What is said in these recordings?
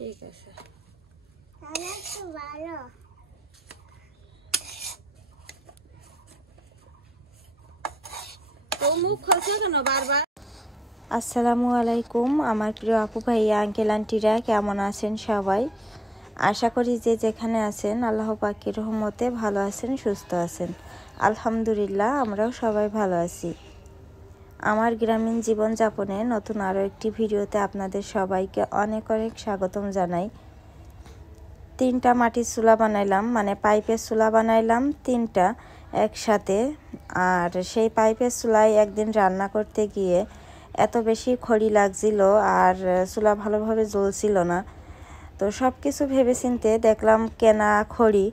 ঠিক আছে তো মুখ খসে কেন বারবার। আসসালামু আলাইকুম আমার প্রিয় আপু ভাইয়া আঙ্কেল আন্টিরা, কেমন আছেন সবাই? আশা করি যে যেখানে আছেন আল্লাহ পাকের রহমতে ভালো আছেন, সুস্থ আছেন। আলহামদুলিল্লাহ, আমরাও সবাই ভালো আছি। আমার গ্রামীণ জীবনযাপনে নতুন আরও একটি ভিডিওতে আপনাদের সবাইকে অনেক অনেক স্বাগতম জানাই। 3টা মাটির চুলা বানাইলাম, মানে পাইপের চুলা বানাইলাম 3টা একসাথে। আর সেই পাইপের চুলায় একদিন রান্না করতে গিয়ে এত বেশি খড়ি লাগছিল আর চুলা ভালোভাবে জ্বলছিল না। তো সব কিছু ভেবেচিন্তে দেখলাম কেনা খড়ি,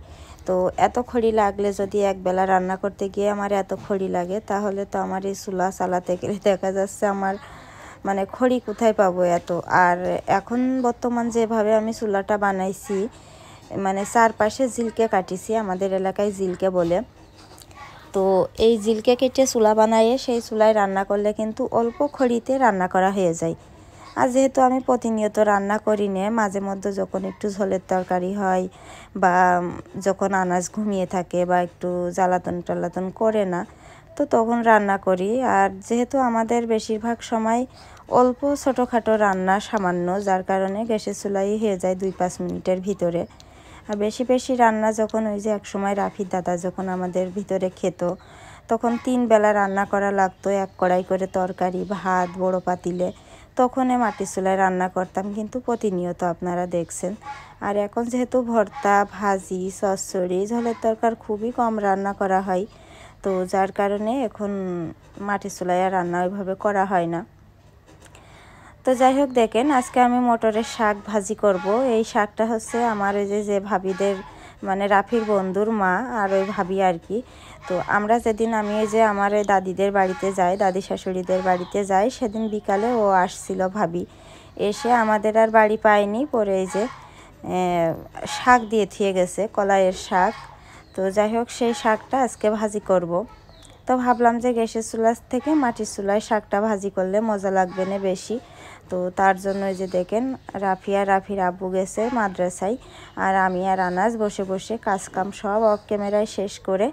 তো এত খড়ি লাগলে যদি একবেলা রান্না করতে গিয়ে আমার এত খড়ি লাগে, তাহলে তো আমার এই চুলা চালাতে গেলে দেখা যাচ্ছে আমার মানে খড়ি কোথায় পাবো এত। আর এখন বর্তমান যেভাবে আমি চুলাটা বানাইছি, মানে চারপাশে জিলকে কাটিছি, আমাদের এলাকায় জিলকে বলে। তো এই জিলকে কেটে চুলা বানাইয়ে সেই চুলায় রান্না করলে কিন্তু অল্প খড়িতে রান্না করা হয়ে যায়। আর যেহেতু আমি প্রতিনিয়ত রান্না করি না, মাঝে মধ্যে যখন একটু ঝোলের তরকারি হয় বা যখন আনাজ ঘুমিয়ে থাকে বা একটু জ্বালাতন টালাতন করে না, তো তখন রান্না করি। আর যেহেতু আমাদের বেশিরভাগ সময় অল্প ছোটোখাটো রান্না সামান্য, যার কারণে গ্যাসের চুলাই হয়ে যায় 2-5 মিনিটের ভিতরে। আর বেশি বেশি রান্না যখন ওই যে একসময় রাফির দাদা যখন আমাদের ভিতরে খেত, তখন 3 বেলা রান্না করা লাগতো, 1 কড়াই করে তরকারি ভাত বড় পাতিলে, তখন মাটির চুলায় রান্না করতাম কিন্তু প্রতিনিয়ত, আপনারা দেখছেন। আর এখন যেহেতু ভর্তা ভাজি চচ্চড়ি ঝোলের তরকার খুবই কম রান্না করা হয়, তো যার কারণে এখন মাটির চুলায় আর রান্না ওইভাবে করা হয় না। তো যাই হোক, দেখেন আজকে আমি মটরের শাক ভাজি করব। এই শাকটা হচ্ছে আমার ওই যে ভাবিদের মানে রাফির বন্ধুর মা আর ওই ভাবি আর কি। তো আমরা যেদিন আমি এই যে আমার দাদিদের বাড়িতে যাই, দাদি শাশুড়িদের বাড়িতে যাই, সেদিন বিকালে ও আসছিল ভাবি, এসে আমাদের আর বাড়ি পায়নি, পরে এই যে শাক দিয়ে থিয়ে গেছে, কলাইয়ের শাক। তো যাই হোক, সেই শাকটা আজকে ভাজি করব। তো ভাবলাম যে গ্যাসের চুলার থেকে মাটির চুলায় শাকটা ভাজি করলে মজা লাগবে না বেশি। তো তার জন্য এই যে দেখেন রাফির আব্বু গেছে মাদ্রাসায়, আর আমি আর আনাজ বসে বসে কাজকাম সব অফ ক্যামেরায় শেষ করে,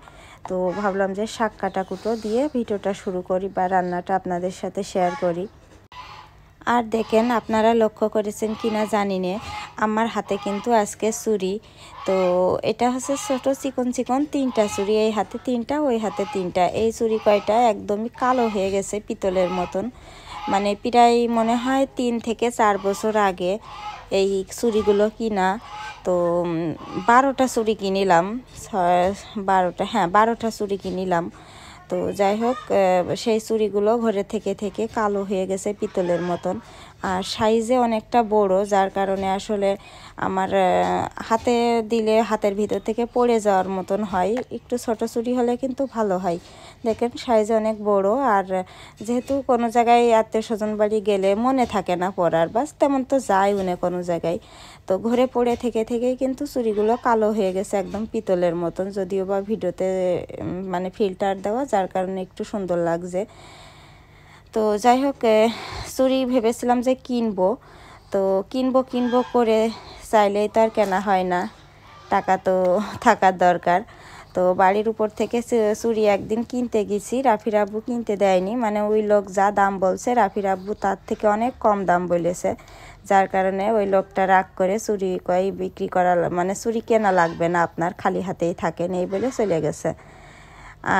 তো ভাবলাম যে শাক কাটাকুটো দিয়ে ভিডিওটা শুরু করি বা রান্নাটা আপনাদের সাথে শেয়ার করি। আর দেখেন, আপনারা লক্ষ্য করেছেন কিনা জানি না, আমার হাতে কিন্তু আজকে ছুরি। তো এটা হচ্ছে ছোটো চিকন চিকন 3টা ছুরি, এই হাতে 3টা ওই হাতে 3টা। এই ছুরি কয়টা একদমই কালো হয়ে গেছে পিতলের মতন, মানে প্রায় মনে হয় 3 থেকে 4 বছর আগে এই ছুরিগুলো কিনা। তো 12টা ছুরি কিনিলাম, 12টা, হ্যাঁ 12টা ছুরি কিনিলাম। তো যাই হোক, সেই চুড়িগুলো ঘরে থেকে থেকে কালো হয়ে গেছে পিতলের মতন, আর সাইজে অনেকটা বড়, যার কারণে আসলে আমার হাতে দিলে হাতের ভিতর থেকে পড়ে যাওয়ার মতন হয়। একটু ছোট চুড়ি হলে কিন্তু ভালো হয়। দেখেন সাইজে অনেক বড়, আর যেহেতু কোনো জায়গায় আত্মীয় স্বজন বাড়ি গেলে মনে থাকে না পরার, বাস তেমন তো যায় উনি কোনো জায়গায়, তো ঘরে পড়ে থেকে থেকেই কিন্তু চুড়িগুলো কালো হয়ে গেছে একদম পিতলের মতন। যদিও বা ভিডিওতে মানে ফিল্টার দেওয়া, যার কারণে একটু সুন্দর লাগছে। তো যাই হোক, চুড়ি ভেবেছিলাম যে কিনবো, তো কিনবো করে চাইলেই তো আর কেনা হয় না, টাকা তো থাকার দরকার। তো বাড়ির উপর থেকে চুড়ি একদিন কিনতে গেছি, রাফির আব্বু কিনতে দেয়নি, মানে ওই লোক যা দাম বলছে রাফির আব্বু তার থেকে অনেক কম দাম বলেছে, যার কারণে ওই লোকটা রাগ করে চুড়ি কই বিক্রি করা, মানে চুড়ি কেনা লাগবে না আপনার, খালি হাতেই থাকেন এই বলে চলে গেছে।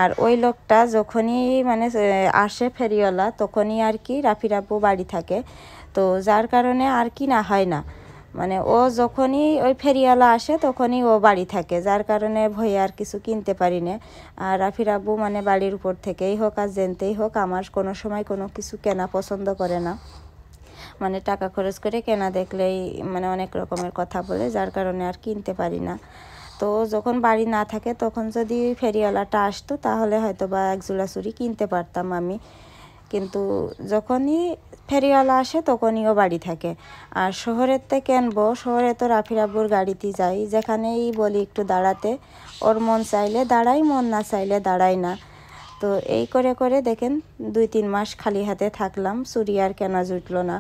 আর ওই লোকটা যখনই মানে আসে ফেরিওয়ালা, তখনই আর কি রাফির আব্বু বাড়ি থাকে, তো যার কারণে আর কি না হয় না, মানে ও যখনই ওই ফেরিওয়ালা আসে তখনই ও বাড়ি থাকে, যার কারণে ভয়ে আর কিছু কিনতে পারি না। আর রাফির আব্বু মানে বাড়ির উপর থেকেই হোক আর জেনতেই হোক, আমার কোনো সময় কোনো কিছু কেনা পছন্দ করে না, মানে টাকা খরচ করে কেনা দেখলেই মানে অনেক রকমের কথা বলে, যার কারণে আর কিনতে পারি না। তো যখন বাড়ি না থাকে তখন যদি ফেরিওয়ালাটা আসতো তাহলে হয়তো বা এক জোড়া চুড়ি কিনতে পারতাম আমি, কিন্তু যখনই ফেরিওয়ালা আসে তখনই ও বাড়ি থাকে। আর শহরের থেকে আনবো, শহরে তো রাফির আব্বুর গাড়িতে যাই, যেখানেই বলি একটু দাঁড়াতে, ওর মন চাইলে দাঁড়াই, মন না চাইলে দাঁড়াই না। তো এই করে করে দেখেন 2-3 মাস খালি হাতে থাকলাম, চুড়ি আর কেনা জুটলো না।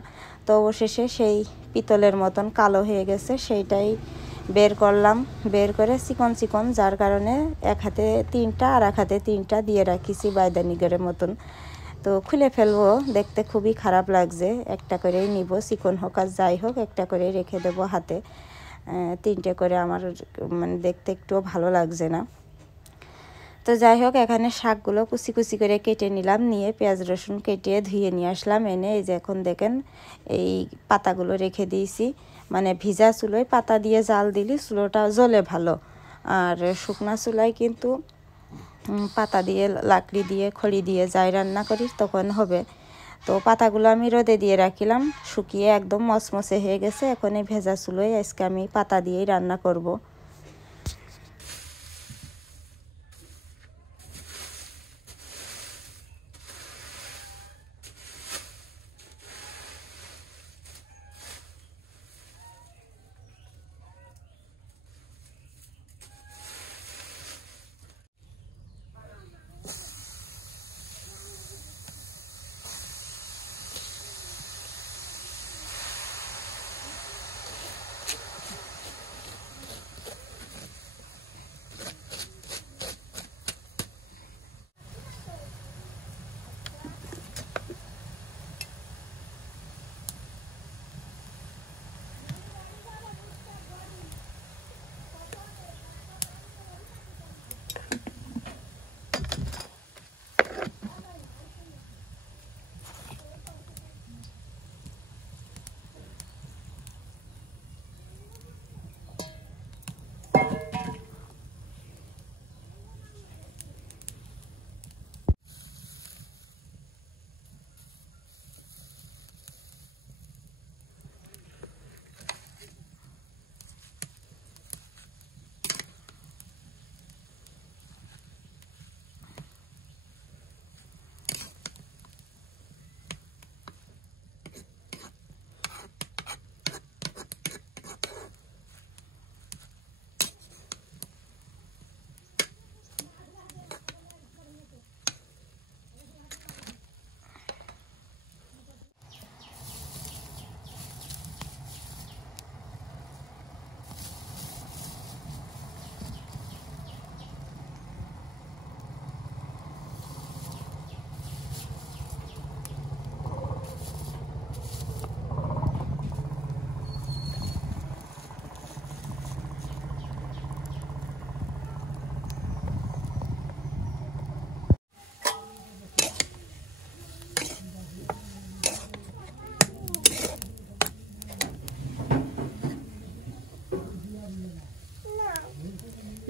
তো অবশেষে সেই পিতলের মতন কালো হয়ে গেছে, সেইটাই বের করলাম। বের করে চিকন চিকন, যার কারণে এক হাতে 3টা আর এক হাতে 3টা দিয়ে রাখিছি বাইদানিগরের মতন। তো খুলে ফেলবো, দেখতে খুবই খারাপ লাগছে। একটা করেই নিব, চিকন হোক আর যাই হোক, একটা করে রেখে দেবো হাতে। 3টে করে আমার মানে দেখতে একটুও ভালো লাগছে না। তো যাই হোক, এখানে শাকগুলো কুচি কুচি করে কেটে নিলাম, নিয়ে পেঁয়াজ রসুন কেটে ধুয়ে নিয়ে আসলাম। এনে এই যে এখন দেখেন এই পাতাগুলো রেখে দিয়েছি। মানে ভিজা চুলোয় পাতা দিয়ে জাল দিলে চুলোটা জ্বলে ভালো, আর শুকনা চুলায় কিন্তু পাতা দিয়ে, লাকড়ি দিয়ে, খড়ি দিয়ে যাই রান্না করি তখন হবে। তো পাতাগুলো আমি রোদে দিয়ে রাখিলাম, শুকিয়ে একদম মচমচে হয়ে গেছে। এখন এই ভেজা চুলোয় আজকে আমি পাতা দিয়েই রান্না করব।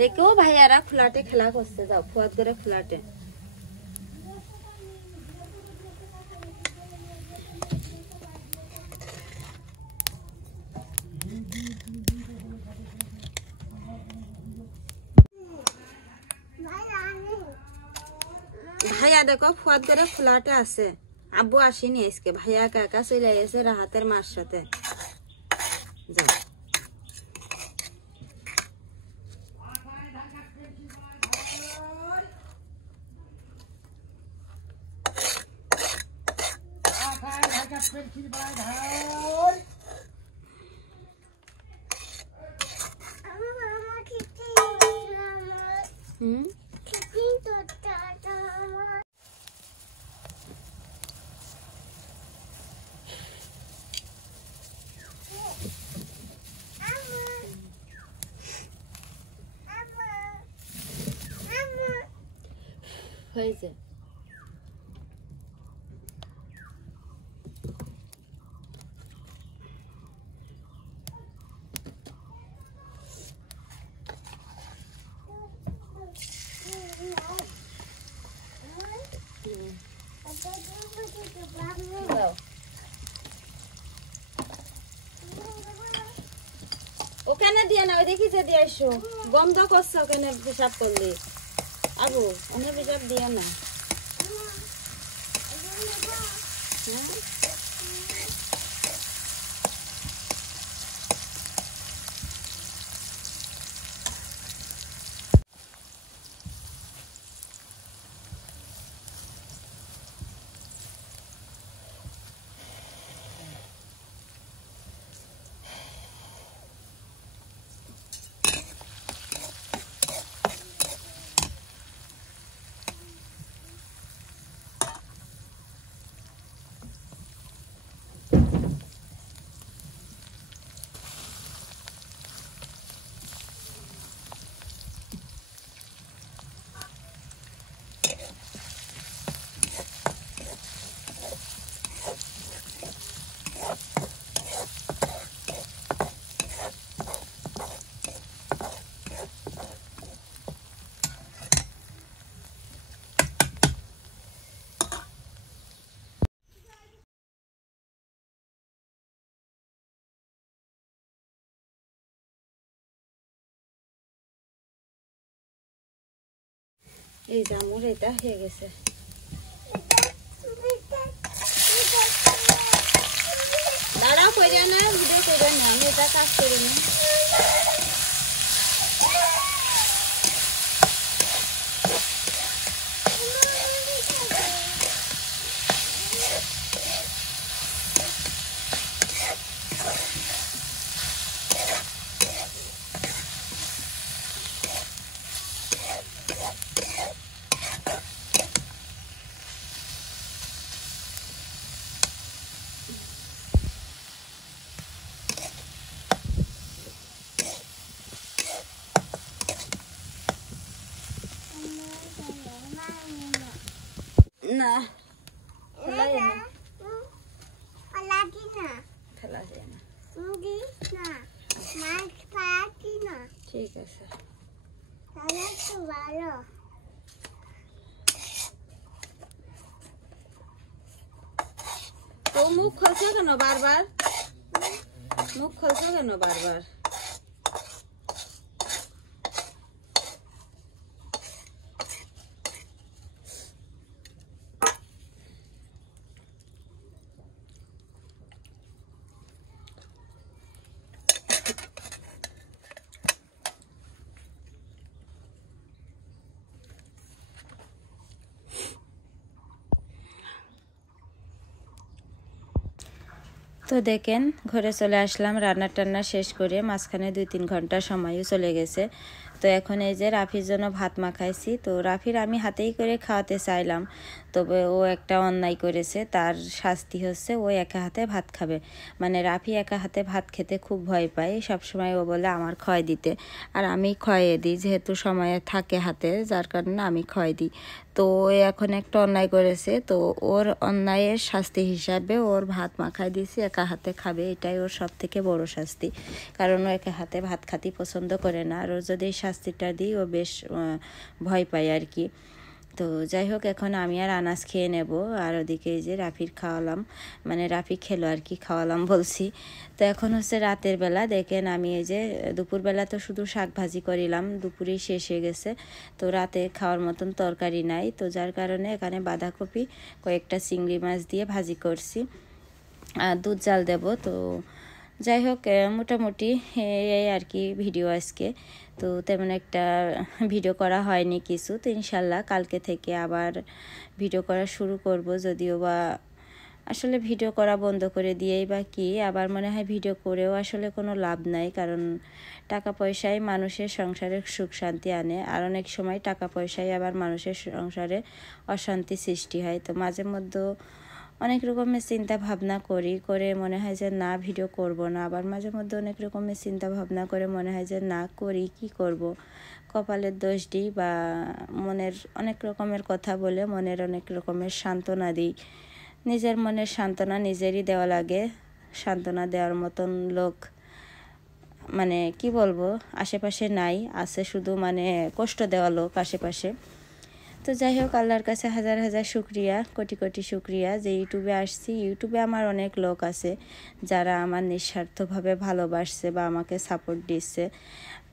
দেখো ভাইয়ারা ফ্ল্যাটে খেলা করতে, যাও ফুয়াদ করে ফ্ল্যাটে। ভাইয়া দেখো ফুয়াদ করে ফ্ল্যাটে আছে, আব্বু আসেনি আজকে। ভাইয়া একা একা চলে গেছে রাহাতের মার সাথে। যাও হয়েছে। ওখানে দিয়ে না, ওই দেখিছে দিয়ে আসো, গন্ধ করছে ওখানে পেশাব করলে। আবু ওখানে পেশাব দিয়ে না। এই জামুর এটা হয়ে গেছে। দাঁড়াও করে না, ভিডিও করে না, আমি এটা কাজ করে নি। না ফেলা যায় না, ফেলা যায় না। ঠিক আছে। তো মুখ খলছো কেন বারবার? মুখ খলছো কেন বারবার? তো দেখেন ঘরে চলে আসলাম, রান্না টান্না শেষ করে। মাঝখানে 2-3 ঘন্টা সময়ও চলে গেছে। তো এখন এই যে রাফির জন্য ভাত মাখাইছি। তো রাফির আমি হাতেই করে খাওয়াতে চাইলাম, তবে ও একটা অন্যায় করেছে। তার শাস্তি হচ্ছে ও একা হাতে ভাত খাবে। মানে রাফি একা হাতে ভাত খেতে খুব ভয় পায়। সবসময় ও বলে আমার খয় দিতে, আর আমি খয়ে দিই, যেহেতু সময় থাকে হাতে, যার কারণে আমি খয় দিই। তো ও এখন একটা অন্যায় করেছে, তো ওর অন্যায়ের শাস্তি হিসাবে ওর ভাত মাখাই দিয়েছি, একা হাতে খাবে। এটাই ওর সব থেকে বড় শাস্তি, কারণ ও একা হাতে ভাত খাতে পছন্দ করে না। আর ও যদি এই শাস্তিটা দিই ও বেশ ভয় পায় আর কি। তো যাই হোক, এখন আমি আর আনাজ খেয়ে নেব। আর ওদিকে এই যে রাফির খাওয়ালাম, মানে রাফি খেলো আর কি, খাওয়ালাম বলছি। তো এখন হচ্ছে রাতের বেলা। দেখেন আমি এই যে দুপুরবেলা তো শুধু শাক ভাজি করিলাম, দুপুরেই শেষ হয়ে গেছে। তো রাতে খাওয়ার মতন তরকারি নাই, তো যার কারণে এখানে বাঁধাকপি, কয়েকটা চিংড়ি মাছ দিয়ে ভাজি করছি, আর দুধ জাল দেব। তো যাই হোক, মোটামুটি এই আর কি ভিডিও আজকে। তো তেমন একটা ভিডিও করা হয়নি কিছু। তো ইনশাল্লাহ কালকে থেকে আবার ভিডিও করা শুরু করব, যদিও বা আসলে ভিডিও করা বন্ধ করে দিয়েই বা কি, আবার মনে হয় ভিডিও করেও আসলে কোনো লাভ নাই, কারণ টাকা পয়সাই মানুষের সংসারে সুখ শান্তি আনে, আর অনেক সময় টাকা পয়সাই আবার মানুষের সংসারে অশান্তি সৃষ্টি হয়। তো মাঝে মধ্যে অনেক রকমের চিন্তা ভাবনা করে মনে হয় যে না ভিডিও করব না, আবার মাঝে মধ্যে অনেক রকমের চিন্তা ভাবনা করে মনে হয় যে না করি, কি করব, কপালের দোষ দিই বা মনের অনেক রকমের কথা বলে মনের অনেক রকমের সান্ত্বনা দিই। নিজের মনের সান্ত্বনা নিজেরই দেওয়া লাগে, সান্ত্বনা দেওয়ার মতন লোক মানে কি বলবো আশেপাশে নাই, আছে শুধু মানে কষ্ট দেওয়া লোক আশেপাশে। তো যাই হোক, আল্লাহর কাছে হাজার হাজার শুক্রিয়া, কোটি কোটি শুক্রিয়া যে ইউটিউবে আসছি। ইউটিউবে আমার অনেক লোক আছে যারা আমার নিঃস্বার্থভাবে ভালোবাসছে বা আমাকে সাপোর্ট দিচ্ছে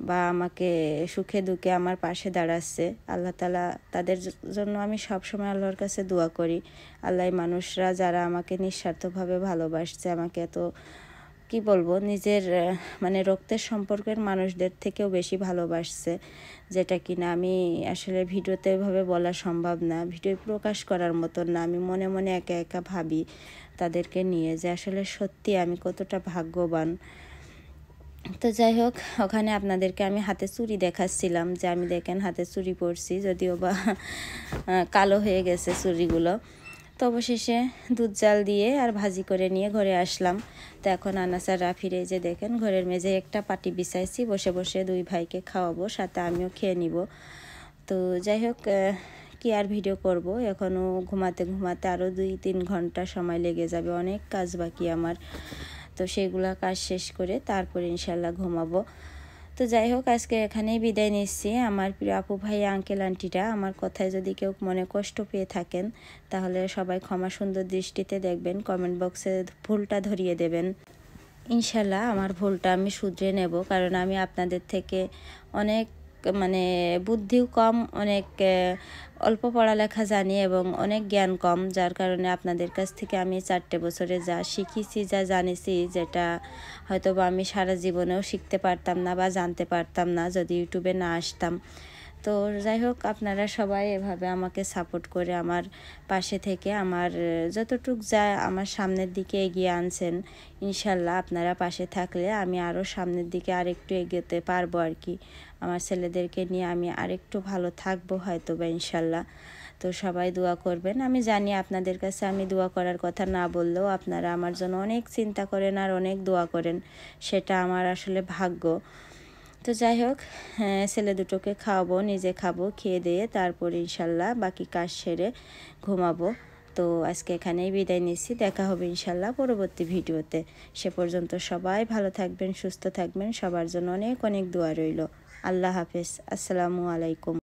বা আমাকে সুখে দুঃখে আমার পাশে দাঁড়াচ্ছে। আল্লাহ তাআলা তাদের জন্য আমি সবসময় আল্লাহর কাছে দোয়া করি। আল্লাহ মানুষরা যারা আমাকে নিঃস্বার্থভাবে ভালোবাসছে, আমাকে এত কি বলবো নিজের মানে রক্তের সম্পর্কের মানুষদের থেকেও বেশি ভালোবাসছে, যেটা কিনা আমি আসলে ভিডিওতে এভাবে বলা সম্ভব না, ভিডিও প্রকাশ করার মতন না। আমি মনে মনে একা একা ভাবি তাদেরকে নিয়ে যে আসলে সত্যি আমি কতটা ভাগ্যবান। তো যাই হোক, ওখানে আপনাদেরকে আমি হাতে চুড়ি দেখাচ্ছিলাম যে আমি দেখেন হাতে চুড়ি পরছি, যদিও বা কালো হয়ে গেছে চুড়িগুলো। তো অবশেষে দুধ জাল দিয়ে আর ভাজি করে নিয়ে ঘরে আসলাম। তো এখন আনাস আর রাফির এই যে দেখেন ঘরের মেঝে একটা পাটি বিছাইছি, বসে বসে দুই ভাইকে খাওয়াবো, সাথে আমিও খেয়ে নিব। তো যাই হোক, কি আর ভিডিও করব, এখনও ঘুমাতে ঘুমাতে আরও 2-3 ঘন্টা সময় লেগে যাবে, অনেক কাজ বাকি আমার। তো সেগুলা কাজ শেষ করে তারপরে ইনশাল্লাহ ঘুমাবো। তো যাই হোক, আজকে এখানেই বিদায় নিচ্ছি। আমার প্রিয় আপু ভাই আঙ্কেল আন্টিরা, আমার কথায় যদি কেউ মনে কষ্ট পেয়ে থাকেন তাহলে সবাই ক্ষমা সুন্দর দৃষ্টিতে দেখবেন, কমেন্ট বক্সে ভুলটা ধরিয়ে দেবেন। ইনশাল্লাহ আমার ভুলটা আমি শুধরে নেব, কারণ আমি আপনাদের থেকে অনেক মানে বুদ্ধিও কম, অনেক অল্প পড়ালেখা জানি এবং অনেক জ্ঞান কম, যার কারণে আপনাদের কাছ থেকে আমি 4টে বছরে যা শিখেছি, যা জানিছি, যেটা হয়তো বা আমি সারা জীবনেও শিখতে পারতাম না বা জানতে পারতাম না যদি ইউটিউবে না আসতাম। তো যাই হোক, আপনারা সবাই এভাবে আমাকে সাপোর্ট করে আমার পাশে থেকে আমার যতটুক যা আমার সামনের দিকে এগিয়ে আনছেন, ইনশাল্লাহ আপনারা পাশে থাকলে আমি আরও সামনের দিকে আরেকটু এগোতে পারবো আর কি। আমার ছেলেদেরকে নিয়ে আমি আরেকটু ভালো থাকবো হয়তো বা, ইনশাল্লাহ। তো সবাই দোয়া করবেন। আমি জানি আপনাদের কাছে আমি দোয়া করার কথা না বললেও আপনারা আমার জন্য অনেক চিন্তা করেন আর অনেক দোয়া করেন, সেটা আমার আসলে ভাগ্য। তো যাই হোক, ছেলে দুটোকে খাওয়াবো, নিজে খাবো, খেয়ে দিয়ে তারপর ইনশাল্লাহ বাকি কাজ সেরে ঘুমাবো। তো আজকে এখানেই বিদায় নিচ্ছি, দেখা হবে ইনশাল্লাহ পরবর্তী ভিডিওতে। সে পর্যন্ত সবাই ভালো থাকবেন, সুস্থ থাকবেন, সবার জন্য অনেক অনেক দোয়া রইল। আল্লাহ হাফেজ, আসসালামু আলাইকুম।